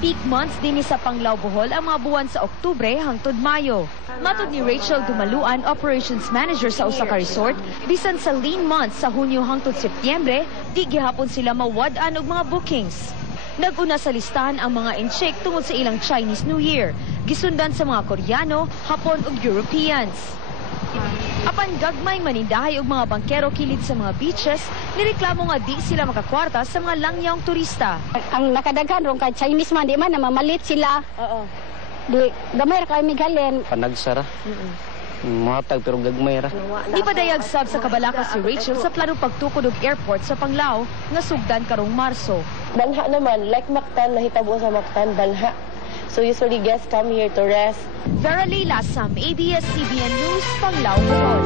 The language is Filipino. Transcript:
Peak months din sa Panglao, Bohol ang mga buwan sa Oktubre hangtod Mayo. Matod ni Rachel Dumaluan, Operations Manager sa Osaka Resort, bisan sa lean months sa Hunyo hangtod Setyembre, di gihapon sila mawad-an og mga bookings. Nag-una sa listahan ang mga incheck tungod sa ilang Chinese New Year, gisundan sa mga Koreano, Hapon ug Europeans. Apan gagmay manindahay og mga bangkero kilid sa mga beaches, nireklamo nga di sila makakwarta sa mga langyawng turista. Ang nakadaghan ron kay Chinese man, di man namamalit sila. Oo. Di gamay ra kay migalin. Panagsara. Matag pero gagmay ra. Di pa dayag sab sa kabalaka si Rachel sa planong pagtukod og airport sa Panglao nga sugdan karong Marso. Banha naman, like Mactan, nahitabo sa Mactan, banha. So usually guests come here to rest. Vera Leila, Sam, ABS-CBN News, Panglao, Bohol.